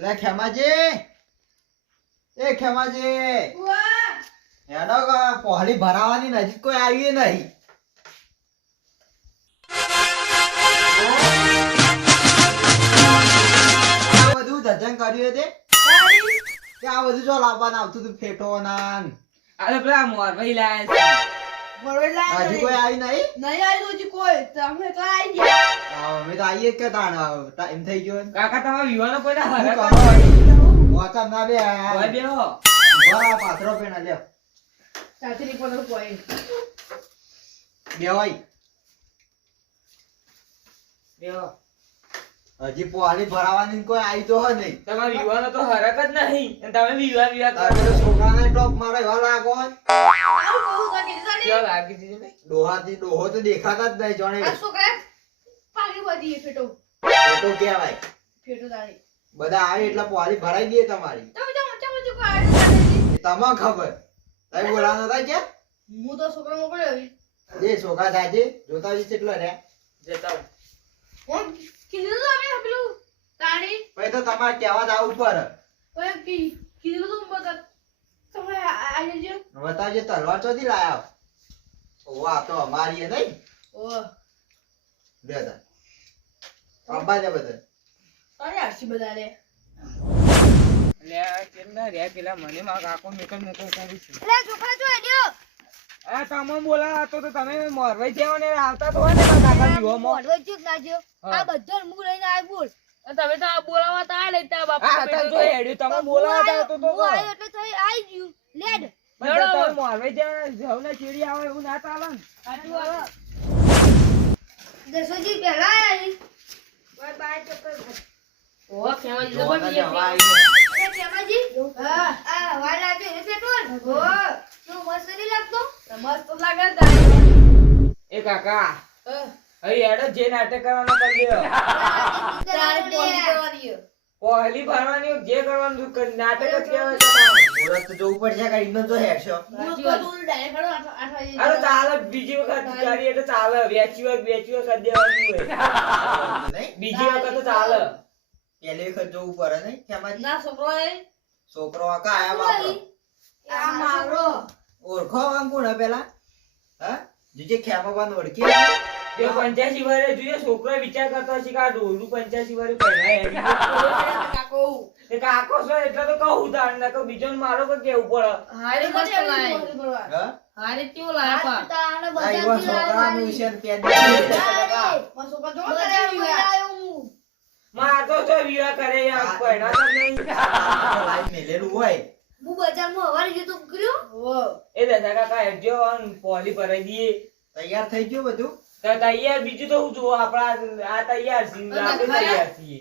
લે ખેમાજી. એ ખેમાજી. હેડો પહોળી ભરાવાની નજીક કોઈ આવી નહીં. બધું ધજન કર્યું તે? કે આ બધું જો લાવવાનું આવતું હતું ફેટો ના અરે પેલા પેલા મોરભાઈ લાયા. હજી કોઈ આવી નહીં? નહીં આવ્યું હજી કોઈ. તમે તો આવી ગયા. અમે તો આવીએ કે તાણ ટાઈમ થઈ ગયો કાકા તમારા વિવાનો કરો? નથી. મોચા ના બે હોય બેહો. વાહ, પાથરો પેણા લ્યો. ચાચી પંદર કોઈ બેવાય બેહો. હજી પોહાડી ભરાવાની કોઈ આવી તો હોય નહીં. તમારા વિવાનો તો હરક જ નહીં. અને તમે વિવાહ વિવાહ કરો છોકરાને ટોપ મારો એવા લાગો હોય. આવું કહું તો કીધું તારી લાગી દીધી ને? ડોહાથી ડોહો તો દેખાતા જ નહીં જાણે. આ છોકરા પાકી બધી એ ફેટો કહેવાય. ફેટો તારી. બધા આવે એટલે પોહાડી ભરાઈ દે તમારી. તમે તો કોઈ ખબર? તમે બોલાવતા હતા કે હું તો છોકરા મોકલ્યો જે છોકરા થાય છે જોતા જશે એટલો રે જતા રહો. કીધું તો અમે પેલું તારી પછી તો તમારે કહેવા જ આવું પર ઓય કી કીધું તો બતા તમે આ- આવી જજો તલવાર ચોથી લાયા. ઓ આ તો અમારી હે નહીં. ઓ લે તાર અંબા દે બધા. અરે આશી બધા રે લે, કેમ ના રે પેલા મને માં કાકો મેકલ મેકલ કરી છે. લે છોકરા જો આડ્યો આ તમે બોલા તો તમે મોરવાઈ જાવ ને આવતા તો ને કાકા ચૂક ના જો આ બધો હું લઈને આવી બોલ. તમે તો આ બોલાવા તા લેતા બાપા આ તો જો હેડ્યું, તમે બોલાવતા તો તો. હું એટલે થઈ આવી ગયું. લેડ. તમે મોરભાઈ જવ ને ચીડી આવે એવું ના ચાલે ને. દસોજી પહેલા આવી ઓ બાય ચક્કર ઓ પણ જ બીજે હવા પી- આવી. એ હા. આ હવા લાગ્યો ને પેટ્રોલ? ઓ તું મસ્ત નહીં લાગતો? મસ્ત લાગે એ કાકા અહીં હેડો જે નાટક કરવાનો કરી દો તારે પોલી કરવાની પહેલી ભરવાની જે કરવાનું તું કર. નાટક જ કહેવાય. ઓળખ તો જોવું પડશે કે ઇન્નો તો હેડશો અરે ચાલે બીજી વખત કરી એટલે ચાલે વેચી વખત વેચી વખત દેવાનું હોય. બીજી વખત તો ચાલે. પહેલી વખત જોવું પડે નહીં ખેમાજી ના છોકરો છોકરો આકા આયા બાપરો આ મારો ઓળખો આમ કોણ પેલા હા જીજે ખેમાબાન ઓળખી જો પંચ્યાસી વારે જોઈએ છોકરો વિચાર કરતો હશે કે આ ડોલું પંચ્યાસી વારે પહેરાય કાકો એ કાકો છો એટલે તો કહું તાર ને તો બીજો મારો કે કેવું પડે હારે મસ્ત હારે કેવો લાગે પા તાને બધા છોકરાનું વિશે જો કરે માર તો જો વિવાહ કરે યાર પહેરા તો નહીં મેલેલું હોય હું બજારમાં હવારે જતો તો કર્યો એ દાદા કાકા હેડજો પોલી ભરાઈ દઈએ. તૈયાર થઈ ગયું બધું? તો તૈયાર બીજું તો હું જોઉં આપણા આ તૈયાર છીએ આપણે તૈયાર છીએ.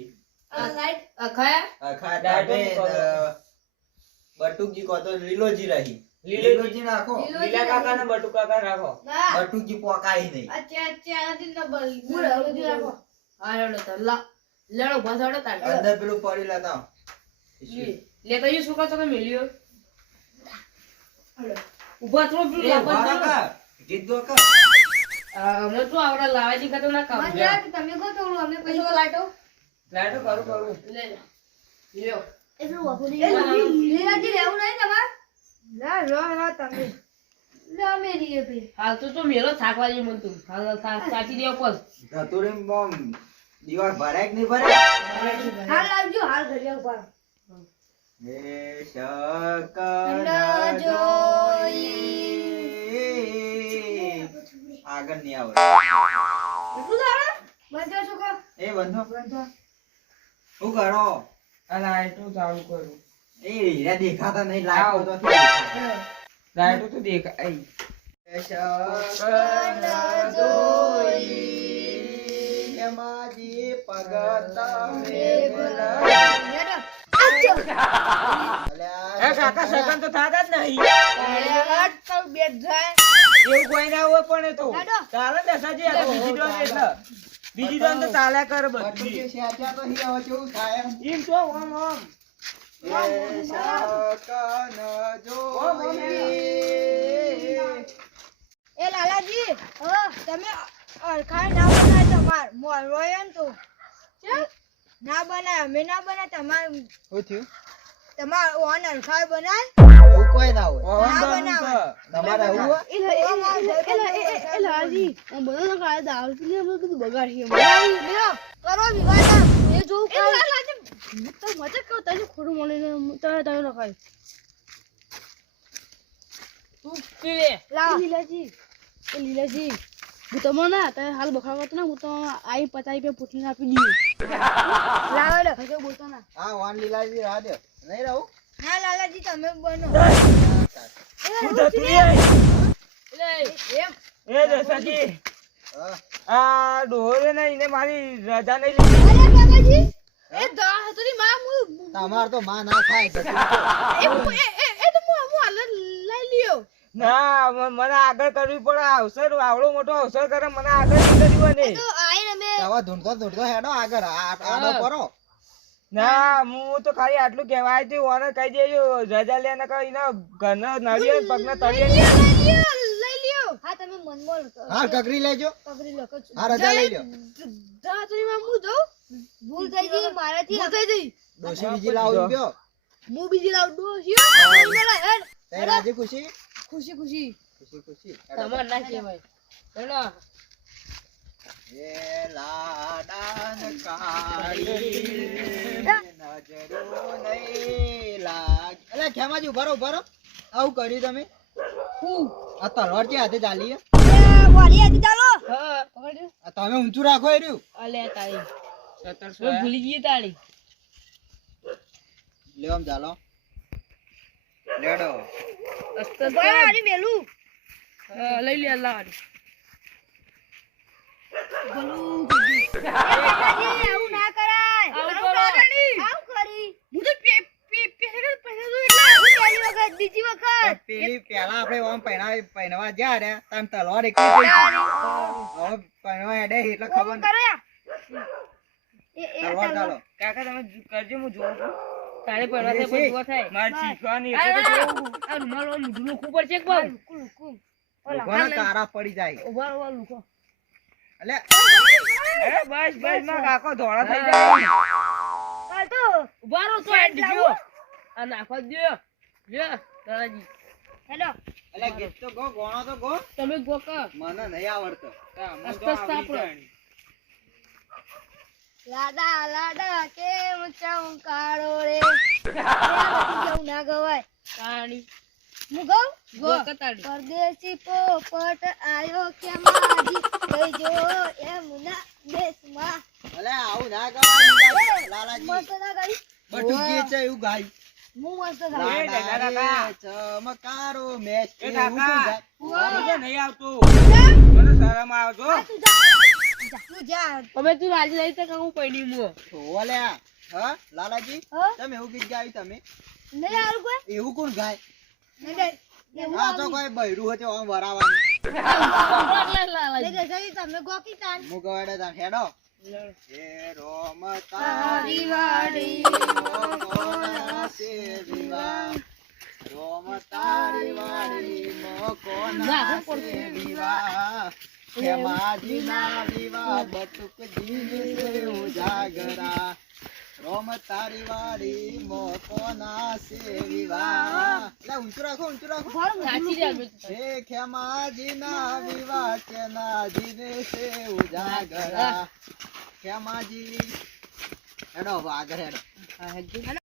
આ લાઈટ અખાયા ટામે કરો. બટુકજી કહો તો લીલોજી રહી. લીલોજી. નાખો. લીલા કાકા ને બટુ કાકા રાખો? ના. બટુકજી પોકાઈ નહીં. અચ્છા અચ્છા ચા દિન ના બલ. હું રહું રાખો હારે તો લા. લેડો ભસાડો તાર. અંદર પેલું પડી લેતા લે તો એ છોકરા તમે મેલ્યો? ઊભા થો કીધું કા. આ અમે તો આવડા લાવાજી ખાતો ના કામ તમે કહો તો અમે પૈસા લાટો લાટો કરું કરું. લે લે. લ્યો. એ વાપરી લીલાજી રહેવું નહીં તમાર? ના રો રો તમે. લે રીએ પે હાલ તો તો મેલો થાકવા જેવું મન તું. હાલ સાચી દેવ પર ધતુરી બોમ દીવાલ ભરાય કે નહીં ભરાય? હાલ આવજો હાલ ઘરે ઉપર. હે શકન જોઈ. આગળ નહીં આવે એટલું દાડે બંધો છોકરા. એ બંધો શું કરો? આ લાઈટો ચાલુ કરું. એ હીરા દેખાતા નહીં લાગતો તો લાઈટો તો દેખાય શકન જોઈ. એમાજી પગત મેઘના એ કાકા સગન તો થાતા જ નહીં. એવું કોઈ ના હોય પણ એ તો. ચાલે ને આ તો બીજી ડોન એટલે. બીજી ડોન તો ચાલ્યા કરે બધી. બટુકી શેઠિયા તો હી હવે કેવું થાય એમ. તો ઓમ ઓમ. એ શકન જોઈ એ લાલાજી તમે અરખાય ના બનાય તમાર મોરવાય ને તો. ના બનાય અમે ના બનાય તમાર શું થયું? તમાર ઓન અલખા બનાય? એવું કોઈ ના હોય. પવન ના દોનું બનાવે. છે. તમારે એવું હોય? કરો વિવાદ એ જોઉં તું પીવે લાવ હાલ બખાડો કરતો ને હું તો આઈ પચાસ રૂપિયા પૂછીને આપી દઉં લાવ લો. હજુ બોલતો ના. હા વાન લીલાજી રાહ દે. નહીં રહું? ના લાલાજી તમે બનો તું જતું રહે. એમ? એ દસાજી હા. આ ડોરે ને એને મારી રજા નહીં લીધી. અરે બાબાજી એ દા હતુરી માં હું તમાર તો માં ના થાય. એ એ એ એ તો હું હું હાલ લઈ લ્યો. ના મને આગળ કરવી પડે. અવસર આવડો મોટો અવસર કરે મને આગળ કર્યું ને તો આઈને અમે હવે ધૂંધતો ધૂંધતો હેડો આગળ. આડો પરો. ના હું તો ખાલી આટલું કહેવાય છે. ઓને કહી દેજો રજા લે ને કઈ ના ઘરનો નળિયો લઈ લ્યો હા તમે મનમોલ હા કકરી લેજો. પકડી લો હા રજા લઈ લ્યો. દા હું જાઉં. ભૂલ થઈ ગઈ મારાથી થઈ જઈ ડોશી બીજી લાવું ગયો. હું બીજી લાવ. દો તે રાજી ખુશી? ખુશી ખુશી. ખુશી ખુશી. તમાર ના કહેવાય. ચલો એ લાડાન કાળી નજરો નહીં લાગ અલે ખેમાજી ઊભા રહો આવું કર્યું તમે? આ તલવાર જે હાથે ચાલી હે? વાળી ચાલો. હા પકડ્યું તમે ઊંચું રાખો એ રહ્યું. અલે તાળી. સત્તરસો ભૂલી ગઈ તાળી. લ્યો ચાલો. લેડો. અસ્તર વાળી મેલું. લઈ લે અલ્લાહ વાળી. આવું ના કરાય. આવું આવું આવું કરી. હું તો પે પે પહેલા પહેલા તો આવું પહેલી વખત બીજી વખત. પેલી પેલા આપણે આમ પહેણા પહેરવા જ્યાં રહ્યા તામ તલવાર એક હવે પહેરવા હેડે એટલે ખબર કરો યા એ એ તલવાર ચાલો કાકા તમે કરજો હું જોઉં છું. તારે પડવા. બધું થાય. માર શીખવાની એટલે તો આ, રૂમાલ લુખવું પડશે કે બહુ? કુલ કુલ. પડી જાય. ઊભા ઊભા લુકો અલે અરે બસ બસમાં કાકો ધોળા થઈ જાય કાલ તો ઊભા રહો તો એડ જો. આ નાખો જ દ્યો. તારાજી હેલો. અલે ગીત તો ગો ગોણો તો ગો. તમે ગોકા મને નહીં આવડતો. અસ્તસ્તા હું અસ્ત તો અસ્ત આવડી આપણો. જાય. લાડા લાડા કેમ ચમકારો રે? કેમ ના ગવાય કાણી હું ગઉં ગોકા તાણી. પરદેશી પોપટ આયો કે માજી ગઈ જો એમના દેશમાં. ભલે આવું ના ગવાય લાલાજી. મસ્ત ના ગાઈ બટુક છે એવું ગાઈ હું મસ્ત ગાઈ એ દાદા, ચમકારો મેચ એ કાકા? મને નહીં આવતું. મને શરમ આવે છો તું જા. અમે તું રાજી લઈ તો હું પૈણી મું. ઓલે હા લાલાજી? તમે એવું ગીત ગાયું તમે? નહીં આવું કોઈ? એવું કોણ ગાય? નહીં ગાય. તો કોઈ બૈરું હતું આમ વરાવાનું. તમે ગોકી તાન હું ગવાડે તા હેડો. હે રોમ તારી વાડી રોમ તારી વાડી મોકોના ના, હું પડશે. સેવીવા. હે માજીના વિવા બટુક ઉજાગરા રોમ તારી વાળી મોકોના છે ઉજાગરા ખેમાજી હેડો આગળ હેડો હા, હેડજો.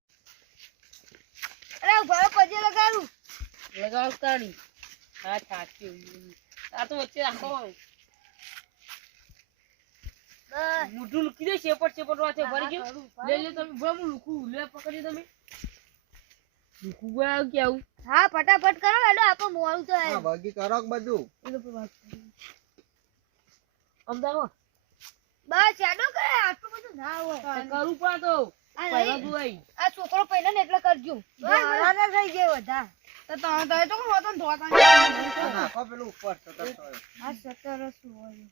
અરે ઊભા પજે લગાડું. લગાવ તાણી. હા, સાચી. આ તો વચ્ચે રાખો બસ. મોઢું લુકી દે શેપટ શેપટ વાતે ભરી ગયું. લે લે તમે ભમ લુકું લે પકડી તમે. લુકું ગયા કે આવું? હા ફટાફટ કરો હેડો આપો મોળું તો હા વગી કરો કે બધું? અમદાવાદ? બસ હેડો કરે આટલું બધું ના હોય. કરું પા તો આ છોકરો પહેલા ને એટલે કરજો. ના થઈ બધા. તો તમે તો ધોતા નાખો પેલું ઉપર આ શું હોય.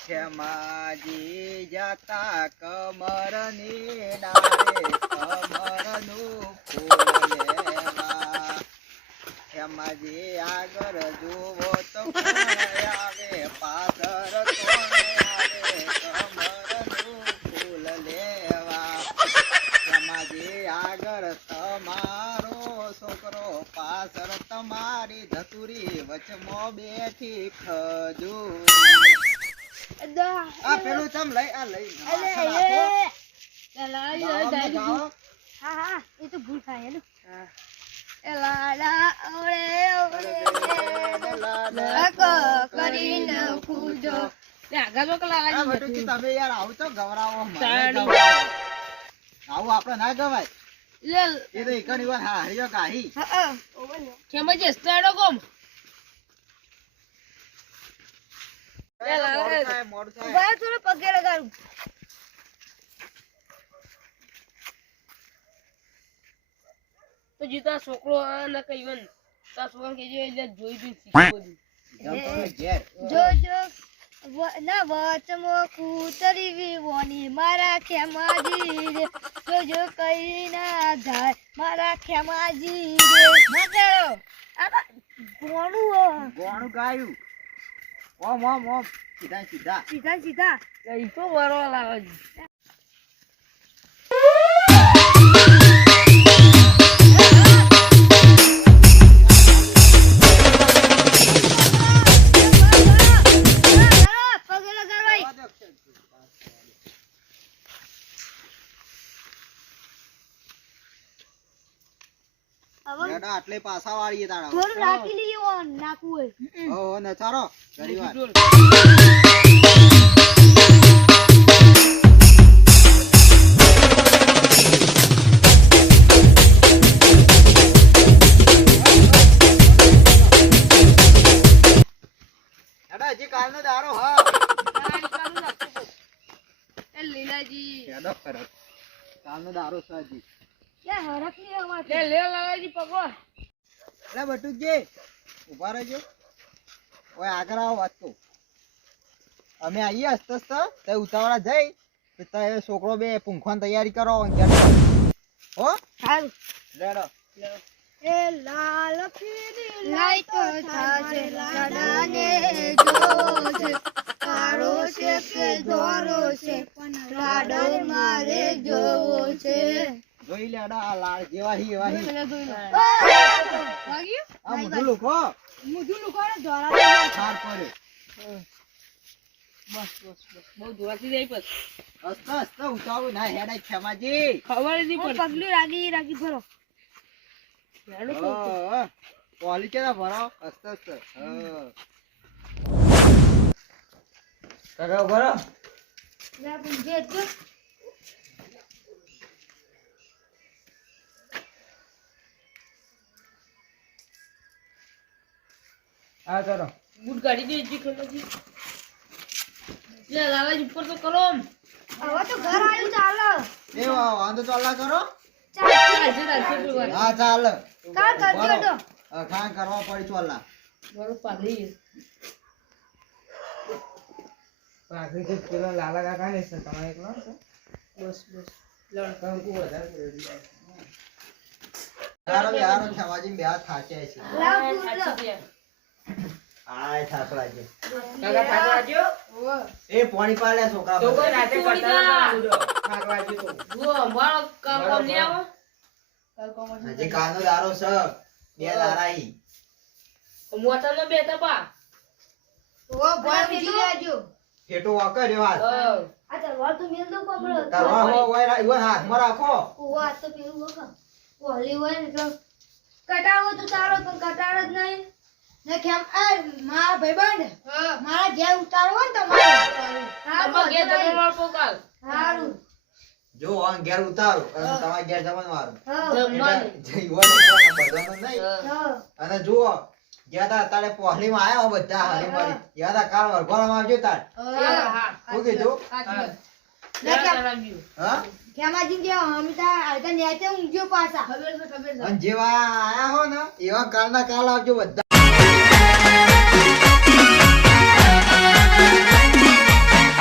ખેમાજી જાતા કમરનું આવે કમરનું ફૂલ લેવા. આગળ પાછળ તમારી ધતુરી વચમાં બેઠી ખજૂરી આ પેલું તમ લઈ આ લઈ. હા હા એ તો ભૂલ થાય એનું એ કરીને આગળ આવી બટુકી તમે યાર આવું તો ગવરાવો. આવું આપણે ના ગવાય. એ તો એકની વાર હરિયો કાહી સ્ટેડો કોમ. મોડું થાય. ભાઈ થોડો પગે લગાડું. તો છોકરો તાર છોકરા એટલે જોઈ જોઈ બધું. જો જો ના વચમો કૂતરી વિવોની મારા ખેમાજી રે જો જો કઈ ના જાય મારા ખેમાજી રે કરો આ ગોણું ગોણું ગાયું. ઓમ ઓમ ઓમ. સીધા સીધા. સીધા સીધા. તો વરો લાવે આટલે પાછા વાળીએ તારા થોડું રાખી લીયો ઓ નાખવું હોય હો નચારો ઘણી હજી કાલનો દારો હા. એ લીલાજી. હેડો કાલનો દારો યા હરખની અવાજ લે લે લાલાજી પકડો. અરે બટુકજી ઊભા રહેજો. ઓય આગળ આવો વાત કહું અમે આવીએ હસત હસત તે ઉતાવળા જઈ તે છોકરો બે પૂંખવાની તૈયારી કરો હો? સારું રેડો એ લાલ પીરી લાઈટ થાશે લાડાને જોશે કાળો છે કે ધોરો છે પણ લાડો મારે જોવો છે. જોઈ લેડા આ લાળ જેવા હી એવા હી. વાગ્યું? આ મોઢું લુખો મુધું લુકાડે ધોરા ખાર પડે. બસ બસ બસ. બહુ જોવાથી જાય બસ હસત હસત ઉતાવળું ના હેડાય ખેમાજી. ખબર નહીં પડતી પગલું રાગી રાગી ભરો. હેડો તો. પોલી કે ભરો? હસત હસત હા. કાકા ઊભા રહો. લા પુંજે તો હા કરો બૂટ કાઢી દે જી ખેમાજી લે લાલાજી ઉપર તો કરો. હવે તો ઘર આવ્યું ચાલો એ વા- વાંધો ચાલા. કરો. હા ચાલ. કા કરજો તો ખાણ કરવા પડી ચાલા બરો પાઘડી પાઘડી તો પેલો લાલા કાકા ને છે તમારે એકલો છે. બસ બસ. લડ કંકુ વધારે કરી દીધા. તારો યાર ખેમાજી બે હાથ થાચે છે. લાવ પૂરો છે. આય થાકલા છે કાકા થાક લાગ્યો? એ પાણી પાલે છોકરા તો કોઈ રાતે કરતા નતા આવજો. તો. જુઓ મારો કામ કામ આવો. હજી કાનો દારો છે. બે દારા મોટા નો બે તપા. ઓ ભણ બીજી જાજો ફેટો વાકર્યો હાથ. આ તલવાર તો મેલ દો પકડો તારવા હો ઓય રા- ઈવન હાથમાં રાખો. ઓ આ તો પેલું બકા ઓલી હોય ને તો કટાળો તો સારો પણ કટાળ જ નહીં. ને કેમ? આ મારા ભાઈબંધ. મારા ને તમારે. પોકાલ સારું જો ઘેર ઉતારો અને તમારા ઘેર જમવાનું. વાળું જુઓ તારે પહેલીમાં માં આવ્યા બધા હરી મારી તા કાલ વરઘોડામાં આવજો તાર. શું કીધું? હા. જેવા આયા હો ને એવા કાલના કાલ આવજો બધા.